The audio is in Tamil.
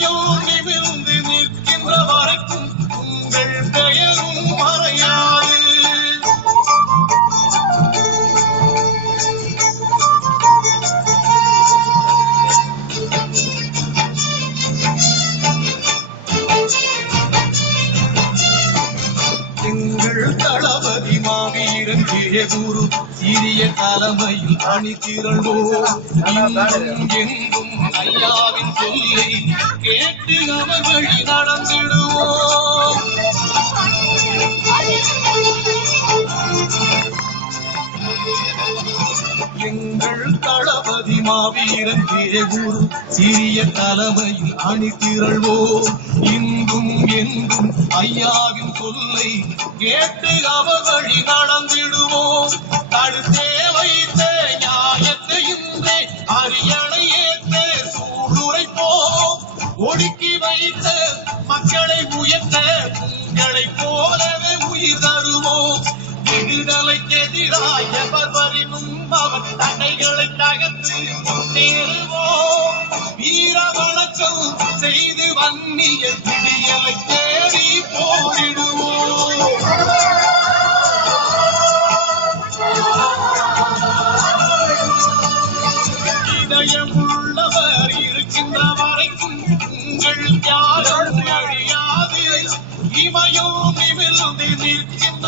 இமையோ நிமிர்ந்து நிற்கின்ற வரைக்கும் உங்கள் பெயரும் மறையாது. எங்கள் தளபதி மாவீரன் ஜெயகுரு சிறிய தலைமையில் அணி திரள்வோம். எங்கும் ஐயாவின் சொல்லை கேட்டு அவர் வழி நடந்திடுவோம். எங்கள் தளபதி மாவீரன் ஜெயகுரு சிறிய தலைமையில் அணி திரள்வோம். இன்றும் என்றும் ஐயாவின் சொல்லை கேட்டு அவர் வழி நடந்திடுவோம். தடுத்தே வைத்த நியாயத்தை இன்றே அரியணை ஏற்ற சூளுரைப்போம். ஒடுக்கி வைத்த மக்களை உயர்த்த உங்களை போலவே உயிர் தருவோம். விடுதலைக்கு எதிராக எவரினும் அவர் தடைகளை தகர்த்து முன்னேறுவோம். வீர வணக்கம் செய்து வன்னிய விடியலை தேடி போரிடுவோம். இதயம் உள்ளவர் இருக்கின்ற வரைக்கும் உங்கள் யாரும் அழியாது. இமையோ நிமிர்ந்து நிற்கின்ற